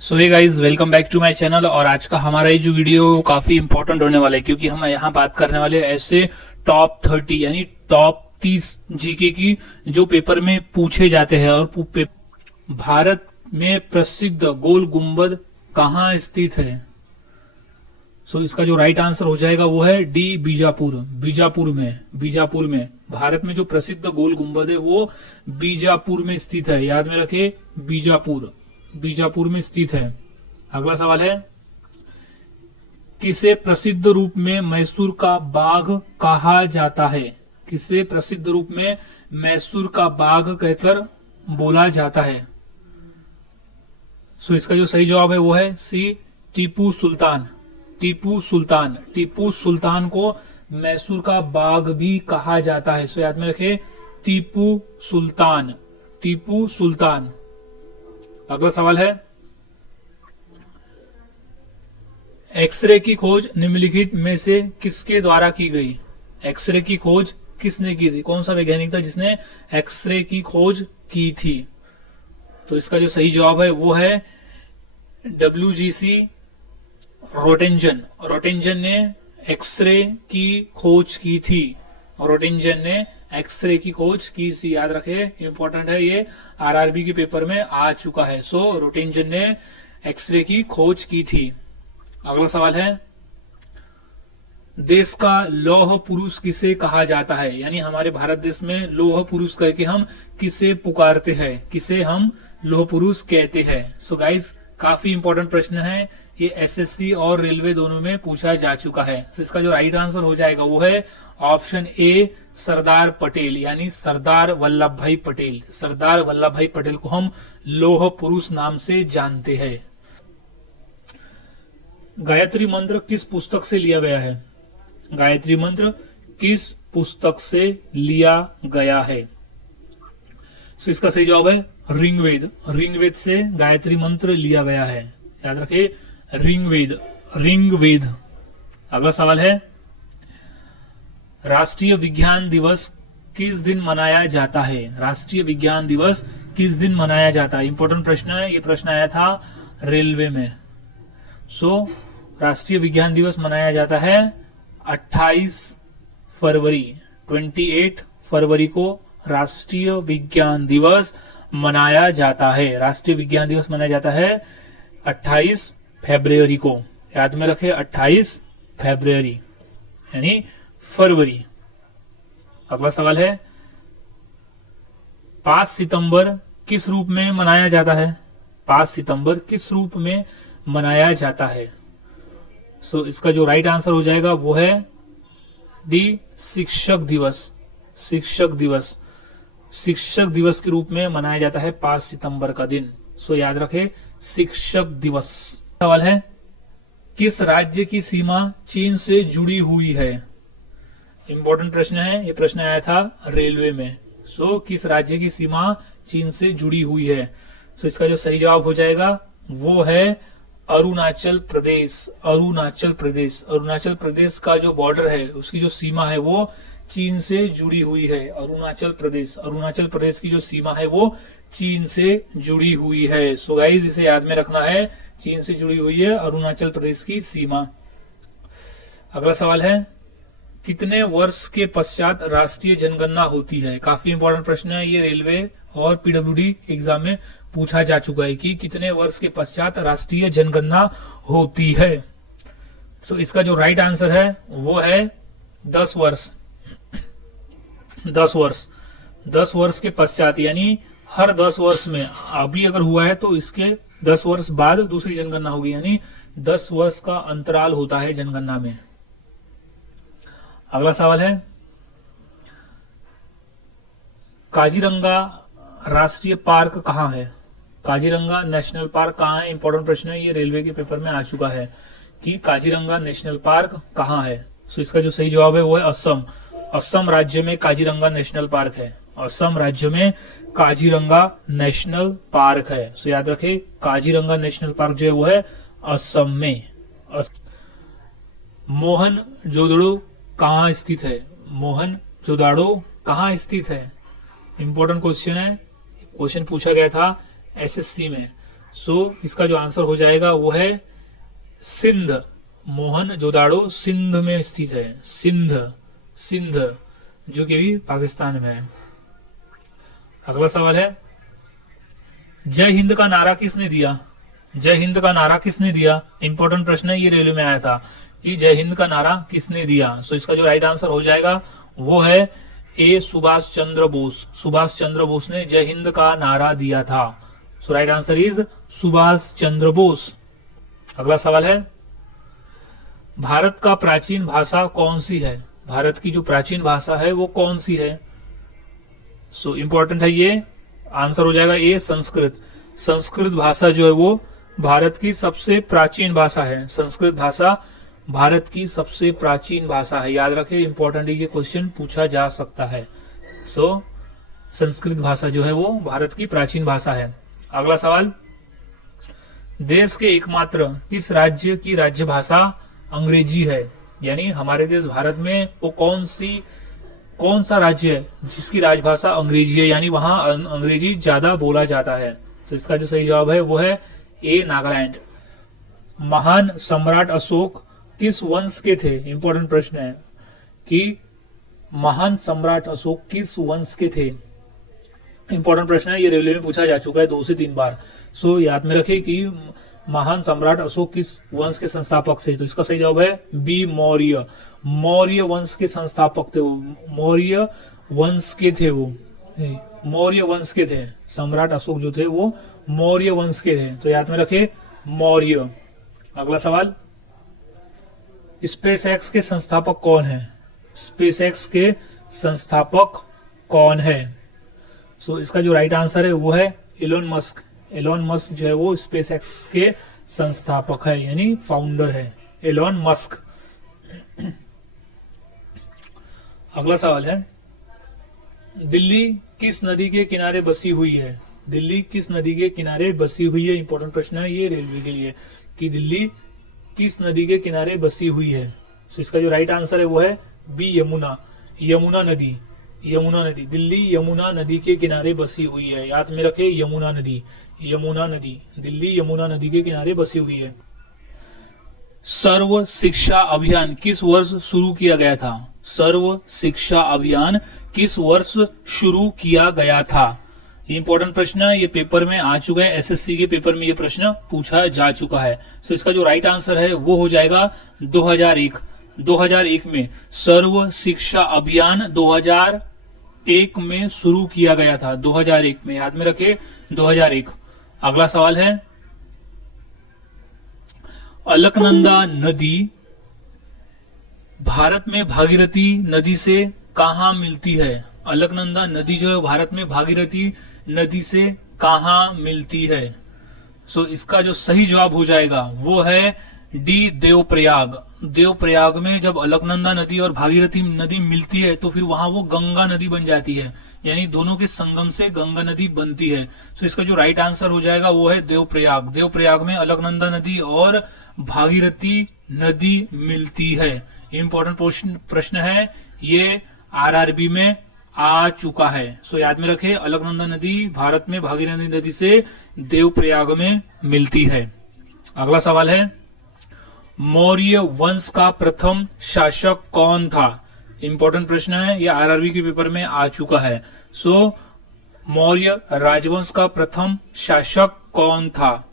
So hey guys, welcome back to my channel. और आज का हमारा ये जो वीडियो काफी इंपॉर्टेंट होने वाला है, क्योंकि हम यहाँ बात करने वाले ऐसे टॉप 30 यानी टॉप 30 जीके की जो पेपर में पूछे जाते हैं। और भारत में प्रसिद्ध गोल गुंबद कहाँ स्थित है? सो इसका जो राइट आंसर हो जाएगा वो है डी, बीजापुर। बीजापुर में भारत में जो प्रसिद्ध गोल गुंबद है वो बीजापुर में स्थित है। याद में रखे, बीजापुर में स्थित है। अगला सवाल है, किसे प्रसिद्ध रूप में मैसूर का बाघ कहा जाता है? किसे प्रसिद्ध रूप में मैसूर का बाघ कहकर बोला जाता है? सो इसका जो सही जवाब है वो है सी, टीपू सुल्तान। टीपू सुल्तान को मैसूर का बाघ भी कहा जाता है। सो याद में रखे, टीपू सुल्तान। अगला सवाल है, एक्सरे की खोज निम्नलिखित में से किसके द्वारा की गई? एक्सरे की खोज किसने की थी? कौन सा वैज्ञानिक था जिसने एक्सरे की खोज की थी? तो इसका जो सही जवाब है वो है WGC रोटेंजन ने एक्सरे की खोज की थी। एक्सरे की खोज की सी, याद रखे, इंपॉर्टेंट है ये, आरआरबी के पेपर में आ चुका है। सो रोटेंजन ने एक्सरे की खोज की थी। अगला सवाल है, देश का लौह पुरुष किसे कहा जाता है? यानी हमारे भारत देश में लौह पुरुष करके हम किसे पुकारते हैं, किसे हम लौह पुरुष कहते हैं? सो गाइस, काफी इंपॉर्टेंट प्रश्न है ये, एसएससी और रेलवे दोनों में पूछा जा चुका है। तो इसका जो राइट आंसर हो जाएगा वो है ऑप्शन ए, सरदार पटेल, यानी सरदार वल्लभ भाई पटेल। सरदार वल्लभ भाई पटेल को हम लौह पुरुष नाम से जानते हैं। गायत्री मंत्र किस पुस्तक से लिया गया है? गायत्री मंत्र किस पुस्तक से लिया गया है? तो इसका सही जवाब है ऋग्वेद से गायत्री मंत्र लिया गया है। याद रखिए, ऋग्वेद। अगला सवाल है, राष्ट्रीय विज्ञान दिवस किस दिन मनाया जाता है? राष्ट्रीय विज्ञान दिवस किस दिन मनाया जाता है? इंपॉर्टेंट प्रश्न है, ये प्रश्न आया था रेलवे में। सो राष्ट्रीय विज्ञान दिवस मनाया जाता है 28 फरवरी को राष्ट्रीय विज्ञान दिवस मनाया जाता है। राष्ट्रीय विज्ञान दिवस मनाया जाता है 28 फरवरी को। याद में रखे, 28 फरवरी यानी फरवरी। अगला सवाल है, 5 सितंबर किस रूप में मनाया जाता है? 5 सितंबर किस रूप में मनाया जाता है? सो इसका जो राइट आंसर हो जाएगा वो है डी, शिक्षक दिवस के रूप में मनाया जाता है 5 सितंबर का दिन। सो याद रखे, शिक्षक दिवस। सवाल है, किस राज्य की सीमा चीन से जुड़ी हुई है? इंपॉर्टेंट प्रश्न है, ये प्रश्न आया था रेलवे में। सो किस राज्य की सीमा चीन से जुड़ी हुई है? सो इसका जो सही जवाब हो जाएगा वो है अरुणाचल प्रदेश का जो बॉर्डर है, उसकी जो सीमा है वो चीन से जुड़ी हुई है। अरुणाचल प्रदेश की जो सीमा है वो चीन से जुड़ी हुई है। सो गाइस, इसे याद में रखना है, चीन से जुड़ी हुई है अरुणाचल प्रदेश की सीमा। अगला सवाल है, कितने वर्ष के पश्चात राष्ट्रीय जनगणना होती है? काफी इंपॉर्टेंट प्रश्न है ये, रेलवे और पीडब्ल्यूडी एग्जाम में पूछा जा चुका है कि कितने वर्ष के पश्चात राष्ट्रीय जनगणना होती है। सो इसका जो राइट आंसर है वो है 10 वर्ष। 10 वर्ष के पश्चात, यानी हर 10 वर्ष में, अभी अगर हुआ है तो इसके 10 वर्ष बाद दूसरी जनगणना होगी, यानी 10 वर्ष का अंतराल होता है जनगणना में। अगला सवाल है, काजीरंगा राष्ट्रीय पार्क कहाँ है? काजीरंगा नेशनल पार्क कहाँ है? इंपॉर्टेंट प्रश्न है, ये रेलवे के पेपर में आ चुका है कि काजीरंगा नेशनल पार्क कहाँ है। सो इसका जो सही जवाब है वो है असम राज्य में काजीरंगा नेशनल पार्क है। असम राज्य में काजीरंगा नेशनल पार्क है। सो याद रखें, काजीरंगा नेशनल पार्क जो है वो है असम में। मोहनजोदड़ो कहाँ स्थित है? मोहनजोदड़ो कहाँ स्थित है? इंपॉर्टेंट क्वेश्चन है, क्वेश्चन पूछा गया था एसएससी में। सो इसका जो आंसर हो जाएगा वो है सिंध। मोहनजोदाड़ो सिंध में स्थित है। सिंध, सिंध जो कि भी पाकिस्तान में है। अगला सवाल है, जय हिंद का नारा किसने दिया? जय हिंद का नारा किसने दिया? इंपॉर्टेंट प्रश्न है, ये रेलवे में आया था कि जय हिंद का नारा किसने दिया। सो इसका जो राइट आंसर हो जाएगा वो है ए सुभाष चंद्र बोस। सुभाष चंद्र बोस ने जय हिंद का नारा दिया था। सो right answer is Subhash Chandra Bose. अगला सवाल है, भारत का प्राचीन भाषा कौन सी है? भारत की जो प्राचीन भाषा है वो कौन सी है? सो इंपॉर्टेंट है ये, आंसर हो जाएगा ए संस्कृत। संस्कृत भाषा जो है वो भारत की सबसे प्राचीन भाषा है। संस्कृत भाषा भारत की सबसे प्राचीन भाषा है। याद रखें, इंपॉर्टेंट ये क्वेश्चन पूछा जा सकता है। सो संस्कृत भाषा जो है वो भारत की प्राचीन भाषा है। अगला सवाल, देश के एकमात्र किस राज्य की राज्य भाषा अंग्रेजी है? यानी हमारे देश भारत में वो कौन सा राज्य है जिसकी राजभाषा अंग्रेजी है, यानी वहां अंग्रेजी ज्यादा बोला जाता है? तो इसका जो सही जवाब है वो है ए नागालैंड। महान सम्राट अशोक किस वंश के थे? इंपॉर्टेंट प्रश्न है कि महान सम्राट अशोक किस वंश के थे? इंपॉर्टेंट प्रश्न है, ये रेलवे में पूछा जा चुका है 2 से 3 बार। सो याद में रखें कि महान सम्राट अशोक किस वंश के संस्थापक थे? तो इसका सही जवाब है बी मौर्य। मौर्य वंश के संस्थापक थे वो। मौर्य वंश के थे वो। मौर्य वंश के थे। सम्राट अशोक जो थे वो मौर्य वंश के थे। तो याद में रखे मौर्य। अगला सवाल, स्पेस एक्स के संस्थापक कौन है? स्पेस एक्स के संस्थापक कौन है? सो इसका जो राइट आंसर है वो है एलोन मस्क। एलोन मस्क जो है वो स्पेस एक्स के संस्थापक है, यानी फाउंडर है एलोन मस्क। अगला सवाल है, दिल्ली किस नदी के किनारे बसी हुई है? दिल्ली किस नदी के किनारे बसी हुई है? इंपॉर्टेंट प्रश्न है ये रेलवे के लिए कि दिल्ली किस नदी के किनारे बसी हुई है। तो इसका जो राइट आंसर है वो है बी यमुना। यमुना नदी। यमुना नदी, दिल्ली यमुना नदी के किनारे बसी हुई है। याद में रखे यमुना नदी। यमुना नदी, दिल्ली यमुना नदी के किनारे बसी हुई है। सर्व शिक्षा अभियान किस वर्ष शुरू किया गया था? सर्व शिक्षा अभियान किस वर्ष शुरू किया गया था? ये इंपॉर्टेंट प्रश्न है, ये पेपर में आ चुका है। एसएससी के पेपर में ये प्रश्न पूछा जा चुका है। तो इसका जो राइट आंसर है वो हो जाएगा 2001। 2001 में सर्व शिक्षा अभियान 2001 में शुरू किया गया था। 2001 में, याद में रखे 2001। अगला सवाल है, अलकनंदा नदी भारत में भागीरथी नदी से कहां मिलती है? अलकनंदा नदी जो है भारत में भागीरथी नदी से कहां मिलती है? सो इसका जो सही जवाब हो जाएगा वो है डी देवप्रयाग। देवप्रयाग में जब अलकनंदा नदी और भागीरथी नदी मिलती है तो फिर वहां वो गंगा नदी बन जाती है, यानी दोनों के संगम से गंगा नदी बनती है। सो इसका जो राइट आंसर हो जाएगा वो है देवप्रयाग। देवप्रयाग में अलकनंदा नदी और भागीरथी नदी मिलती है। इंपॉर्टेंट प्रश्न है, ये आरआरबी में आ चुका है। सो याद में रखे अलकनंदा नदी भारत में भागीरथी नदी से देवप्रयाग में मिलती है। अगला सवाल है, मौर्य वंश का प्रथम शासक कौन था? इंपॉर्टेंट प्रश्न है, यह आरआरबी के पेपर में आ चुका है। सो मौर्य राजवंश का प्रथम शासक कौन था?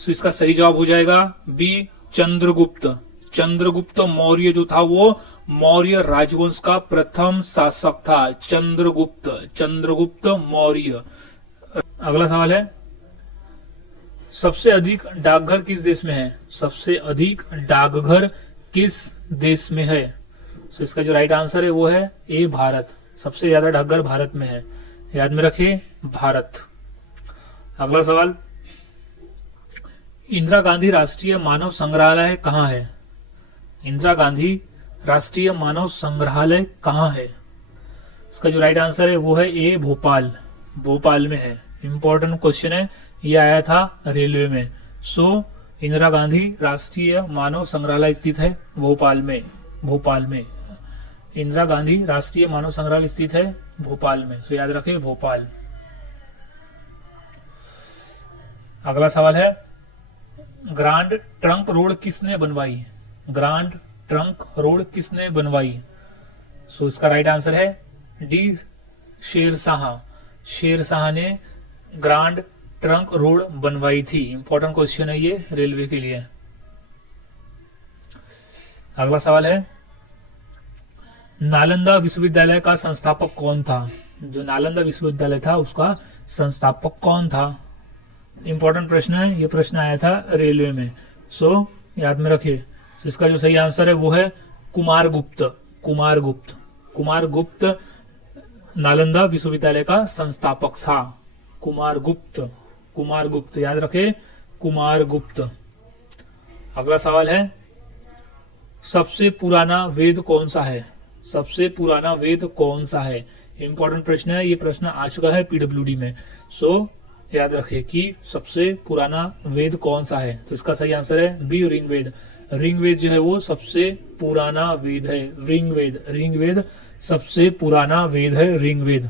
सो इसका सही जवाब हो जाएगा बी चंद्रगुप्त। चंद्रगुप्त मौर्य जो था वो मौर्य राजवंश का प्रथम शासक था। चंद्रगुप्त, चंद्रगुप्त मौर्य। अगला सवाल है, सबसे अधिक डाकघर किस देश में है? सबसे अधिक डाकघर किस देश में है? तो इसका जो राइट आंसर है वो है ए भारत। सबसे ज्यादा डाकघर भारत में है, याद में रखिए भारत। अगला सवाल, इंदिरा गांधी राष्ट्रीय मानव संग्रहालय कहाँ है? इंदिरा गांधी राष्ट्रीय मानव संग्रहालय कहाँ है? इसका जो राइट आंसर है वो है ए भोपाल। भोपाल में है। इंपॉर्टेंट क्वेश्चन है, ये आया था रेलवे में। सो इंदिरा गांधी राष्ट्रीय मानव संग्रहालय स्थित है भोपाल में। भोपाल में इंदिरा गांधी राष्ट्रीय मानव संग्रहालय स्थित है भोपाल में। सो याद रखें भोपाल। अगला सवाल है, ग्रांड ट्रंक रोड किसने बनवाई? ग्रांड ट्रंक रोड किसने बनवाई? सो इसका राइट आंसर है डी, शेरशाह। शेरशाह ने ग्रांड ट्रंक रोड बनवाई थी। इंपॉर्टेंट क्वेश्चन है ये रेलवे के लिए। अगला सवाल है, नालंदा विश्वविद्यालय का संस्थापक कौन था? जो नालंदा विश्वविद्यालय था उसका संस्थापक कौन था? इंपॉर्टेंट प्रश्न है, ये प्रश्न आया था रेलवे में, सो याद में रखिए। तो इसका जो सही आंसर है वो है कुमारगुप्त। कुमारगुप्त, कुमारगुप्त नालंदा विश्वविद्यालय का संस्थापक था। कुमारगुप्त, कुमारगुप्त याद रखे, कुमारगुप्त। अगला सवाल है, सबसे पुराना वेद कौन सा है? सबसे पुराना वेद कौन सा है? इंपॉर्टेंट प्रश्न है, ये प्रश्न आ चुका है पीडब्ल्यूडी में, सो याद रखिए कि सबसे पुराना वेद कौन सा है। तो इसका सही आंसर है बी, ऋग्वेद। ऋग्वेद जो है वो सबसे पुराना वेद है। ऋग्वेद, ऋग्वेद सबसे पुराना वेद है, ऋग्वेद।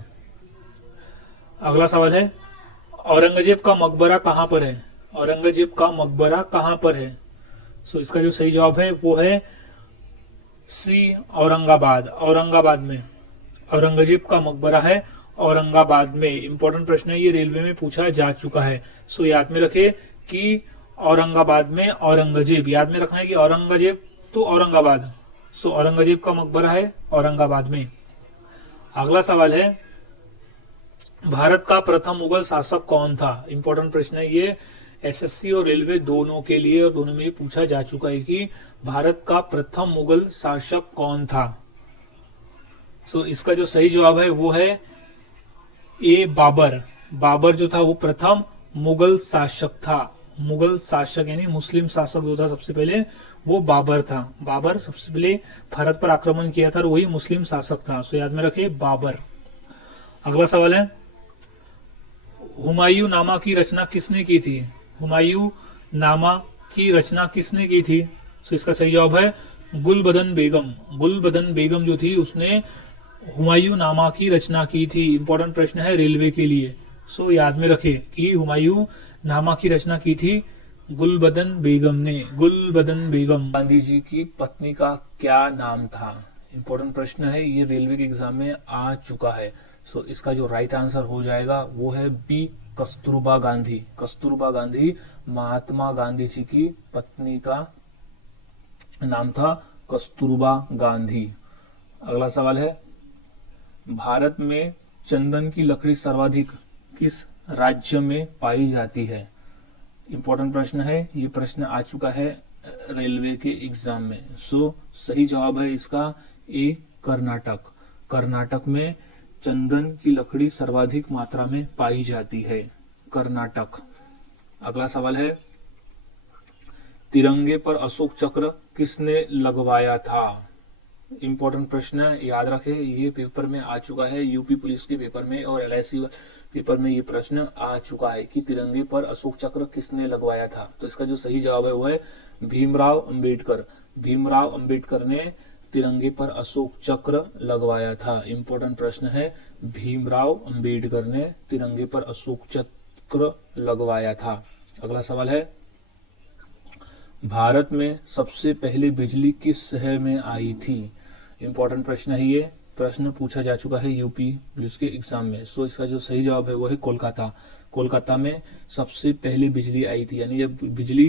अगला सवाल है, औरंगजेब का मकबरा कहाँ पर है? औरंगजेब का मकबरा कहाँ पर है? सो इसका जो सही जवाब है वो है सी, औरंगाबाद। औरंगाबाद में औरंगजेब का मकबरा है, औरंगाबाद में। इंपॉर्टेंट प्रश्न है, ये रेलवे में पूछा जा चुका है, सो याद में रखे कि औरंगाबाद में औरंगजेब, याद में रखना है कि औरंगजेब तो औरंगाबाद, सो औरंगजेब का मकबरा है औरंगाबाद में। अगला सवाल है, भारत का प्रथम मुगल शासक कौन था? इंपॉर्टेंट प्रश्न है ये, एसएससी और रेलवे दोनों के लिए और दोनों में पूछा जा चुका है कि भारत का प्रथम मुगल शासक कौन था। सो इसका जो सही जवाब है वो है ए, बाबर। बाबर जो था वो प्रथम मुगल शासक था। मुगल शासक यानी मुस्लिम शासक जो था सबसे पहले वो बाबर था। बाबर सबसे पहले भारत पर आक्रमण किया था और वही मुस्लिम शासक था, सो याद में रखिए बाबर। अगला सवाल है, हुमायूं नामा की रचना किसने की थी? हुमायूं नामा की रचना किसने की थी? सो इसका सही जवाब है गुलबदन बेगम। गुलबदन बेगम जो थी उसने हुमायूं नामा की रचना की थी। इंपॉर्टेंट प्रश्न है रेलवे के लिए, सो याद में रखे कि हुमायूं नामा की रचना की थी गुलबदन बेगम ने। गुलबदन बेगम। गांधी जी की पत्नी का क्या नाम था? इंपॉर्टेंट प्रश्न है, ये रेलवे के एग्जाम में आ चुका है, सो इसका जो राइट आंसर हो जाएगा वो है बी, कस्तूरबा गांधी। कस्तूरबा गांधी महात्मा गांधी जी की पत्नी का नाम था कस्तूरबा गांधी। अगला सवाल है, भारत में चंदन की लकड़ी सर्वाधिक किस राज्य में पाई जाती है? इंपॉर्टेंट प्रश्न है, ये प्रश्न आ चुका है रेलवे के एग्जाम में, सो सही जवाब है इसका ए, कर्नाटक। कर्नाटक में चंदन की लकड़ी सर्वाधिक मात्रा में पाई जाती है, कर्नाटक। अगला सवाल है, तिरंगे पर अशोक चक्र किसने लगवाया था? इंपॉर्टेंट प्रश्न है, याद रखें, ये पेपर में आ चुका है, यूपी पुलिस के पेपर में और एलआईसी पेपर में ये प्रश्न आ चुका है कि तिरंगे पर अशोक चक्र किसने लगवाया था। तो इसका जो सही जवाब है वो है भीमराव अंबेडकर। भीमराव अंबेडकर ने तिरंगे पर अशोक चक्र लगवाया था। इंपॉर्टेंट प्रश्न है, भीमराव अंबेडकर ने तिरंगे पर अशोक चक्र लगवाया था। अगला सवाल है, भारत में सबसे पहले बिजली किस शहर में आई थी? इंपॉर्टेंट प्रश्न है, ये प्रश्न पूछा जा चुका है यूपी पुलिस के एग्जाम में, सो इसका जो सही जवाब है वो है कोलकाता। कोलकाता में सबसे पहले बिजली आई थी, यानी जब बिजली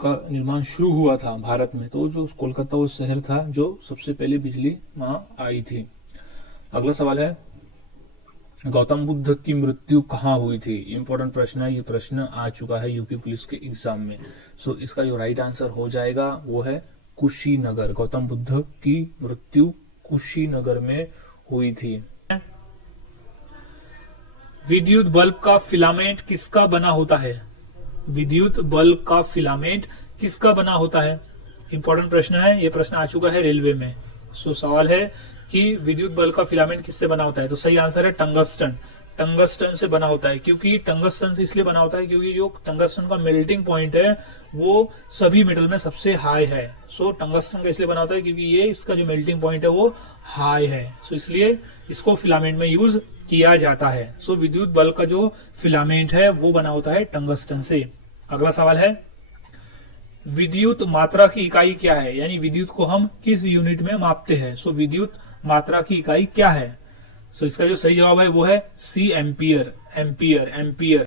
का निर्माण शुरू हुआ था भारत में, तो जो कोलकाता वो शहर था जो सबसे पहले बिजली वहां आई थी। अगला सवाल है, गौतम बुद्ध की मृत्यु कहाँ हुई थी? इंपॉर्टेंट प्रश्न है, ये प्रश्न आ चुका है यूपी पुलिस के एग्जाम में, सो इसका जो राइट आंसर हो जाएगा वो है कुशीनगर। गौतम बुद्ध की मृत्यु कुशीनगर में हुई थी। विद्युत बल्ब का फिलामेंट किसका बना होता है? विद्युत बल्ब का फिलामेंट किसका बना होता है? इंपॉर्टेंट प्रश्न है, ये प्रश्न आ चुका है रेलवे में, सो सवाल है कि विद्युत बल्ब का फिलामेंट किससे बना होता है? तो सही आंसर है टंगस्टन। टंगस्टन से बना होता है, क्योंकि टंगस्टन से इसलिए बना होता है क्योंकि जो टंगस्टन का मेल्टिंग पॉइंट है वो सभी मेटल में सबसे हाई है। सो टंगस्टन का इसलिए बना होता है क्योंकि ये इसका जो मेल्टिंग पॉइंट है वो हाई है, सो इसलिए इसको फिलामेंट में यूज किया जाता है। सो विद्युत बल्ब का जो फिलामेंट है वो बना होता है टंगस्टन से। अगला सवाल है, विद्युत मात्रा की इकाई क्या है, यानी विद्युत को हम किस यूनिट में मापते हैं। सो विद्युत मात्रा की इकाई क्या है। सो इसका जो सही जवाब है वो है सी, एम्पियर। Ampere, ampere.